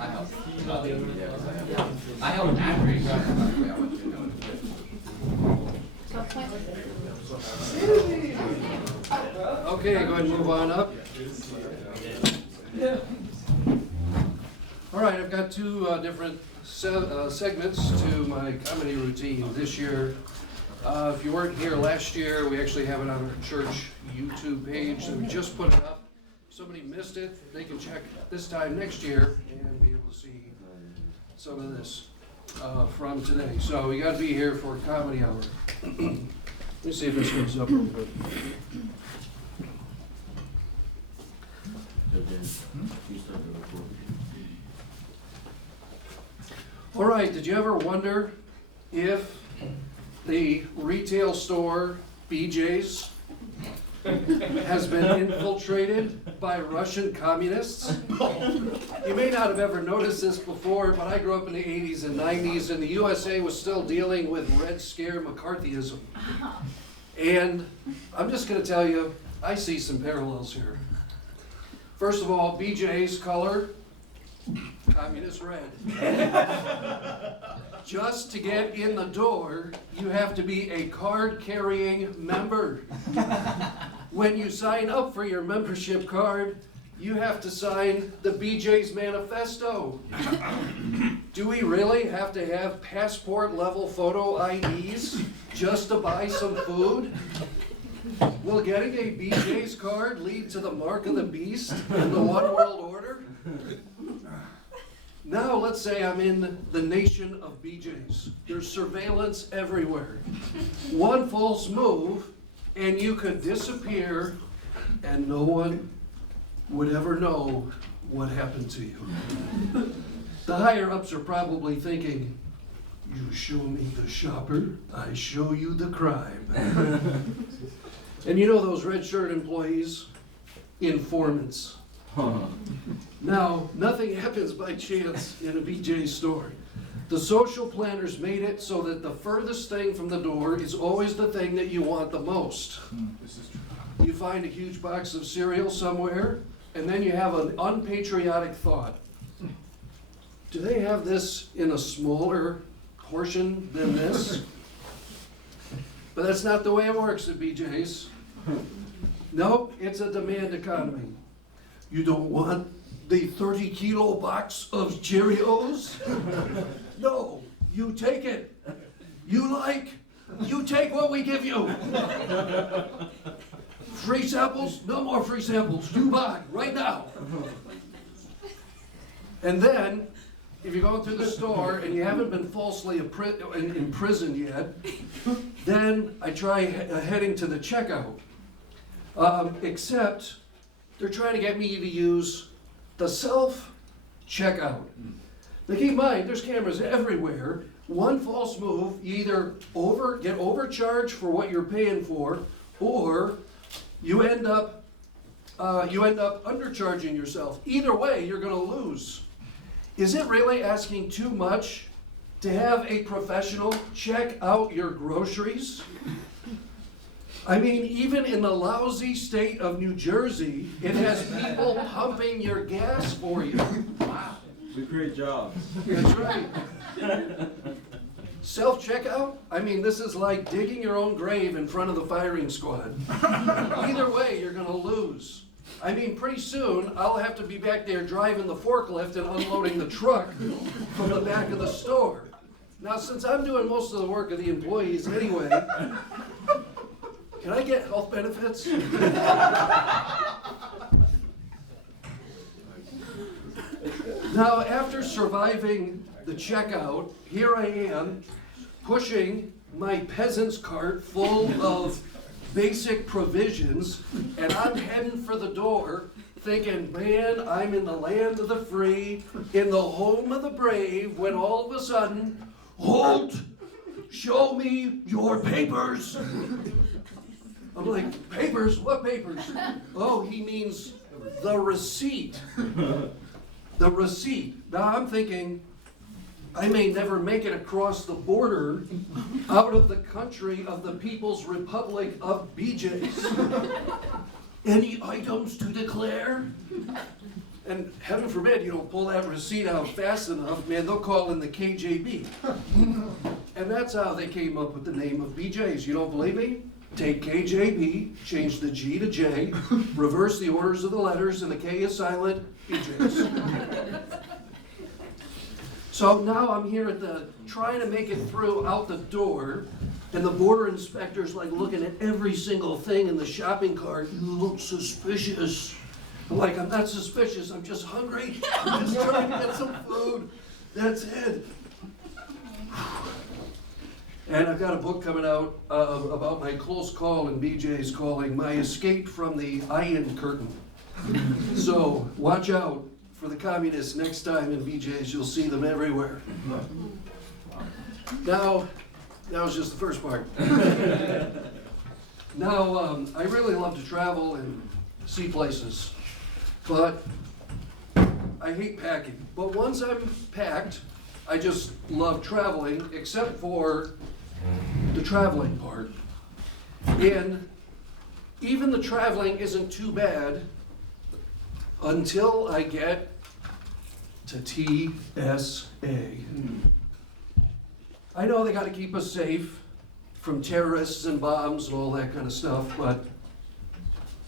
I helped. I helped after he got Okay, go ahead and move on up. All right, I've got two different segments to my comedy routine this year. If you weren't here last year, we actually have it on our church YouTube page, so we just put it up. If somebody missed it, they can check this time next year and be able to see some of this from today. So you got to be here for comedy hour. Let me see if this goes up real quick. All right, did you ever wonder if the retail store BJ's has been infiltrated by Russian communists? You may not have ever noticed this before, but I grew up in the 80s and 90s, and the USA was still dealing with Red Scare McCarthyism. And I'm just going to tell you, I see some parallels here. First of all, BJ's color, communist red. Just to get in the door, you have to be a card-carrying member. When you sign up for your membership card, you have to sign the BJ's manifesto. Do we really have to have passport-level photo IDs just to buy some food? Will getting a BJ's card lead to the mark of the beast in the one world order? Now let's say I'm in the nation of BJ's. There's surveillance everywhere. One false move and you could disappear and no one would ever know what happened to you. The higher ups are probably thinking, you show me the shopper, I show you the crime. And you know those red shirt employees? Informants. Now, nothing happens by chance in a BJ store. The social planners made it so that the furthest thing from the door is always the thing that you want the most. You find a huge box of cereal somewhere, and then you have an unpatriotic thought. Do they have this in a smaller portion than this? But that's not the way it works at BJ's. Nope, it's a demand economy. You don't want the 30-kilo box of Cheerios? No, you take it. You take what we give you. Free samples? No more free samples. You buy right now. And then, if you're going through the store and you haven't been falsely imprisoned yet, then I try heading to the checkout. Except they're trying to get me to use the self-checkout. Now keep in mind, there's cameras everywhere. One false move, you either get overcharged for what you're paying for, or you end up undercharging yourself. Either way, you're going to lose. Is it really asking too much to have a professional check out your groceries? I mean, even in the lousy state of New Jersey, it has people pumping your gas for you. Wow. We create jobs. That's right. Self-checkout? I mean, this is like digging your own grave in front of the firing squad. Either way, you're going to lose. I mean, pretty soon, I'll have to be back there driving the forklift and unloading the truck from the back of the store. Now, since I'm doing most of the work of the employees anyway, can I get health benefits? Now, after surviving the checkout, here I am pushing my peasant's cart full of basic provisions, and I'm heading for the door thinking, man, I'm in the land of the free, in the home of the brave, when all of a sudden, halt! Show me your papers! I'm like, papers? What papers? Oh, he means the receipt. The receipt. Now I'm thinking, I may never make it across the border out of the country of the People's Republic of BJ's. Any items to declare? And heaven forbid you don't pull that receipt out fast enough, man, they'll call in the KJB. And that's how they came up with the name of BJ's. You don't believe me? Take KJB, change the G to J, reverse the orders of the letters, and the K is silent, BJ's. So now I'm here at trying to make it through out the door, and the border inspector's like looking at every single thing in the shopping cart. You look suspicious. I'm like, I'm not suspicious, I'm just hungry. I'm just trying to get some food. That's it. And I've got a book coming out about my close call in BJ's calling My Escape from the Iron Curtain. So watch out for the communists next time in BJ's. You'll see them everywhere. Now, that was just the first part. Now, I really love to travel and see places, but I hate packing. But once I'm packed, I just love traveling, except for the traveling part. And even the traveling isn't too bad until I get to TSA. I know they got to keep us safe from terrorists and bombs and all that kind of stuff, but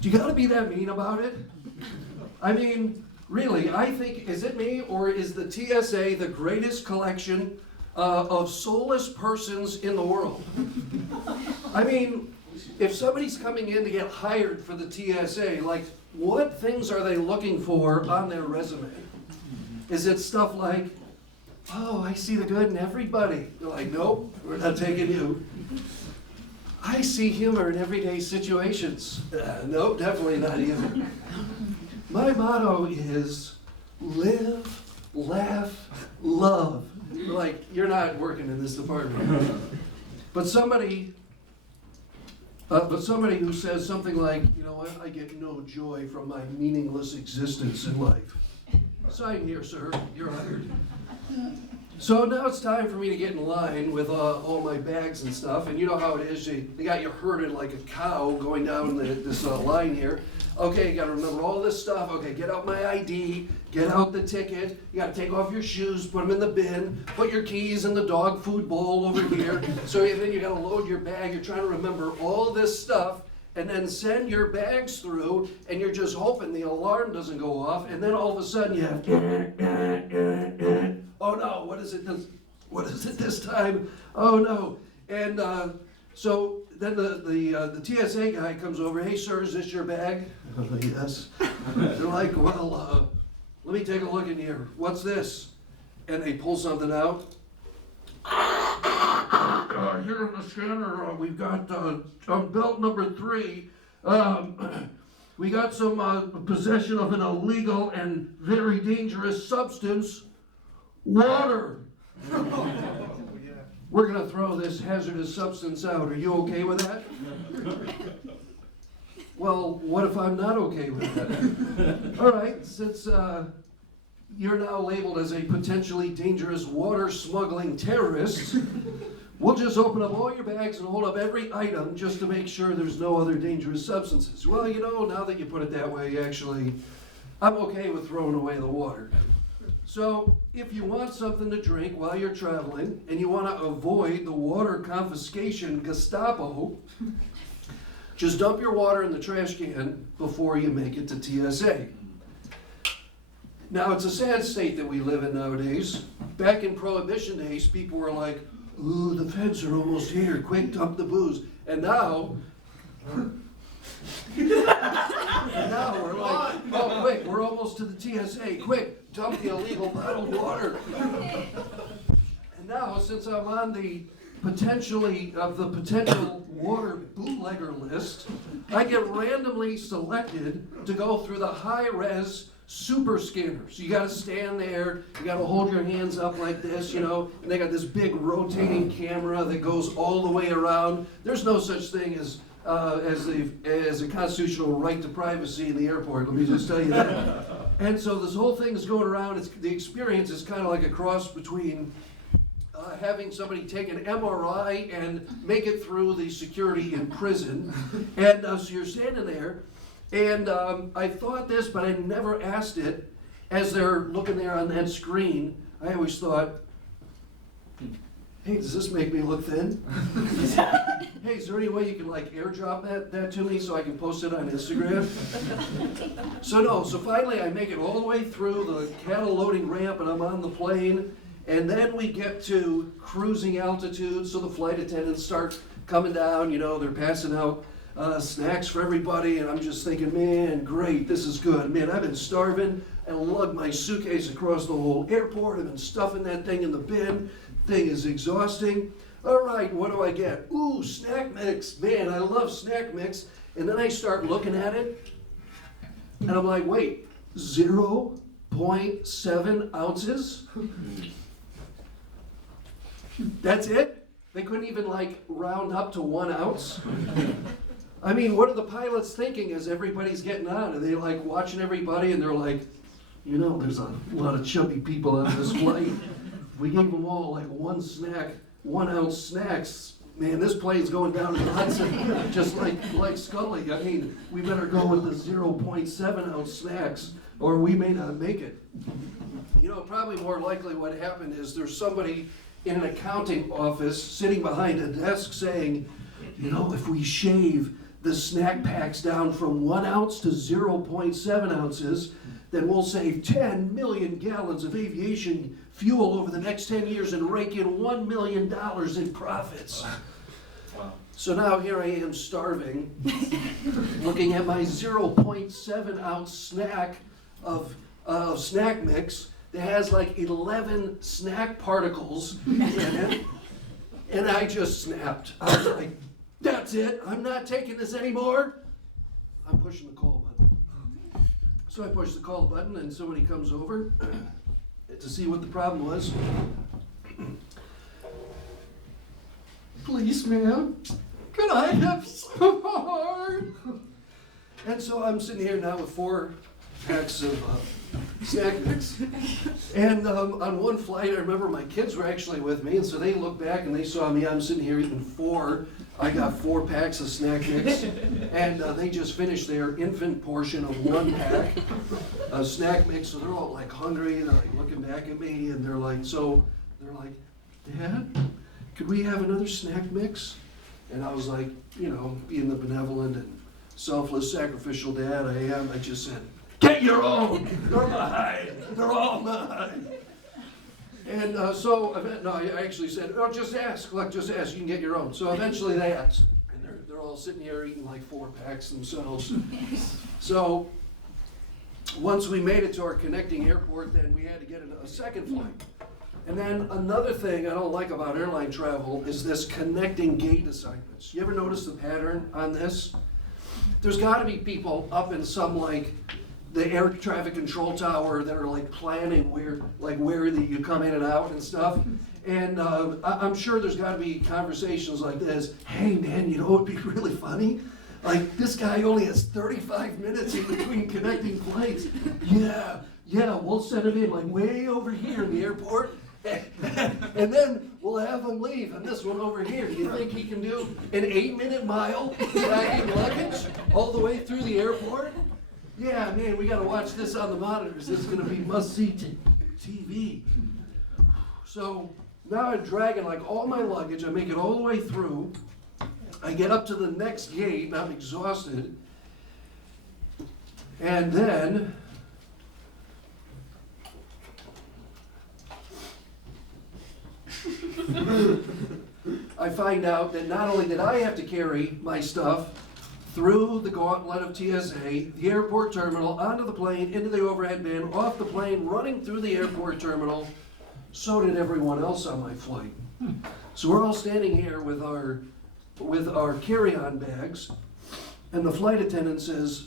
do you got to be that mean about it? I mean, really, I think, is it me, or is the TSA the greatest collection of soulless persons in the world? I mean, if somebody's coming in to get hired for the TSA, like, what things are they looking for on their resume? Is it stuff like, oh, I see the good in everybody? They're like, nope, we're not taking you. I see humor in everyday situations. Nope, definitely not either. My motto is live, laugh, love. Like, you're not working in this department. But somebody who says something like, you know what, I get no joy from my meaningless existence in life. Sign here, sir, you're hired. So now it's time for me to get in line with all my bags and stuff, and you know how it is, they got you herded like a cow going down this line here. Okay, you gotta remember all this stuff. Okay, get out my ID, get out the ticket, you gotta take off your shoes, put them in the bin, put your keys in the dog food bowl over here. So then you gotta load your bag, you're trying to remember all this stuff, and then send your bags through, and you're just hoping the alarm doesn't go off, and then all of a sudden you have, oh no, what is it this time? Oh no. And so then the TSA guy comes over, hey sir, is this your bag? Yes. They're like, well, let me take a look in here. What's this? And they pull something out. Here in the scanner, we've got on belt number 3. We got some possession of an illegal and very dangerous substance, water. We're going to throw this hazardous substance out. Are you okay with that? Well, what if I'm not okay with that? All right, since you're now labeled as a potentially dangerous water smuggling terrorist, we'll just open up all your bags and hold up every item just to make sure there's no other dangerous substances. Well, you know, now that you put it that way, actually, I'm okay with throwing away the water. So if you want something to drink while you're traveling and you want to avoid the water confiscation Gestapo, just dump your water in the trash can before you make it to TSA. Now, it's a sad state that we live in nowadays. Back in Prohibition days, people were like, ooh, the feds are almost here, quick, dump the booze. And now we're like, oh, quick, we're almost to the TSA, quick, dump the illegal bottled water. And now, since I'm on the potential water bootlegger list, I get randomly selected to go through the high-res super scanners. You gotta stand there, you gotta hold your hands up like this, you know, and they got this big rotating camera that goes all the way around. There's no such thing as a constitutional right to privacy in the airport, let me just tell you that. And so this whole thing is going around, the experience is kind of like a cross between having somebody take an MRI and make it through the security in prison. And so you're standing there, and I thought this, but I never asked it. as they're looking there on that screen, I always thought, hey, does this make me look thin? Hey, is there any way you can like airdrop that to me so I can post it on Instagram? So finally I make it all the way through the cattle loading ramp and I'm on the plane. And then we get to cruising altitude, so the flight attendants start coming down, you know, they're passing out snacks for everybody, and I'm just thinking, man, great, this is good. Man, I've been starving and lugged my suitcase across the whole airport. I've been stuffing that thing in the bin. Thing is exhausting. All right, what do I get? Ooh, snack mix. Man, I love snack mix. And then I start looking at it, and I'm like, wait, 0.7 ounces? That's it? They couldn't even like round up to 1 ounce? I mean, what are the pilots thinking as everybody's getting on? Are they like watching everybody and they're like, you know, there's a lot of chubby people on this flight. We gave them all like 1 ounce snacks. Man, this plane's going down to the Hudson, just like Scully. I mean, we better go with the 0.7 ounce snacks or we may not make it. You know, probably more likely what happened is there's somebody in an accounting office sitting behind a desk saying, you know, if we shave the snack packs down from 1 ounce to 0.7 ounces, then we'll save 10 million gallons of aviation fuel over the next 10 years and rake in $1 million in profits. Wow. So now here I am starving, looking at my 0.7 ounce snack of snack mix that has like 11 snack particles in it, and I just snapped. I was like, that's it, I'm not taking this anymore. I'm pushing the call button. So I push the call button and somebody comes over to see what the problem was. Please, ma'am, could I have some more? And so I'm sitting here now with 4 packs of snack mix. And on one flight, I remember my kids were actually with me, and so they looked back and they saw me. I'm sitting here eating 4. I got 4 packs of snack mix, and they just finished their infant portion of 1 pack of snack mix. So they're all like hungry, and they're like looking back at me, and they're like, Dad, could we have another snack mix? And I was like, you know, being the benevolent and selfless, sacrificial dad I am, I just said, get your own! They're mine! They're all mine! And I actually said, oh, just ask. Look, just ask. You can get your own. So eventually they asked. And they're all sitting here eating like 4 packs themselves. So once we made it to our connecting airport, then we had to get a second flight. And then another thing I don't like about airline travel is this connecting gate assignments. You ever notice the pattern on this? There's got to be people up in some like the air traffic control tower that are like planning where you come in and out and stuff. And I'm sure there's got to be conversations like this. Hey man, you know what would be really funny? Like this guy only has 35 minutes in between connecting flights. Yeah, we'll send him in like way over here in the airport. And then we'll have him leave and this one over here. Do you think he can do an 8-minute mile packing luggage all the way through the airport? Yeah, man, we got to watch this on the monitors. This is going to be must-see TV. So now I'm dragging like all my luggage. I make it all the way through. I get up to the next gate, and I'm exhausted. And then I find out that not only did I have to carry my stuff through the gauntlet of TSA, the airport terminal, onto the plane, into the overhead bin, off the plane, running through the airport terminal, so did everyone else on my flight. So we're all standing here with our carry-on bags, and the flight attendant says,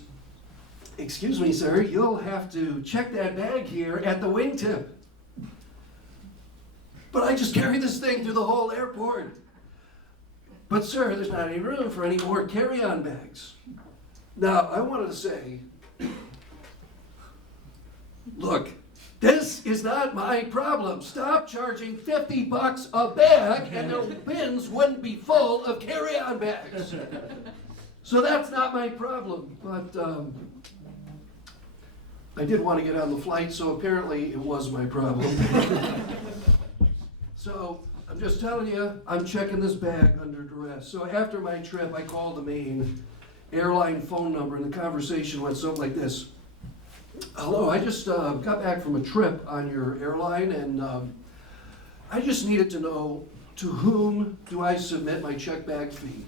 excuse me, sir, you'll have to check that bag here at the wingtip. But I just carried this thing through the whole airport. But sir, there's not any room for any more carry-on bags. Now, I wanted to say, look, this is not my problem. Stop charging $50 a bag and the bins wouldn't be full of carry-on bags. So that's not my problem. But I did want to get on the flight, so apparently it was my problem. So I'm just telling you, I'm checking this bag under duress. So after my trip, I called the main airline phone number, and the conversation went something like this. Hello, I just got back from a trip on your airline, and I just needed to know, to whom do I submit my check bag fee?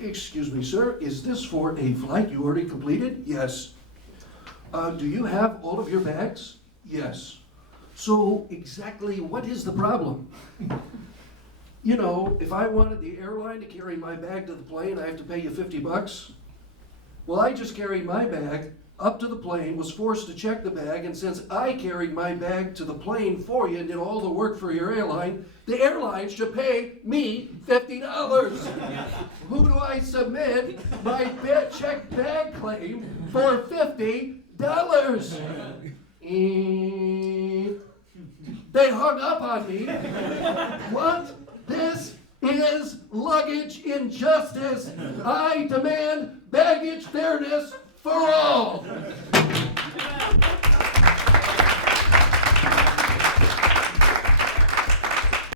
Excuse me, sir, is this for a flight you already completed? Yes. Do you have all of your bags? Yes. So exactly what is the problem? You know, if I wanted the airline to carry my bag to the plane, I have to pay you $50. Well, I just carried my bag up to the plane, was forced to check the bag, and since I carried my bag to the plane for you and did all the work for your airline, the airline should pay me $50. Who do I submit my check bag claim for $50? They hung up on me. What? This is luggage injustice. I demand baggage fairness for all.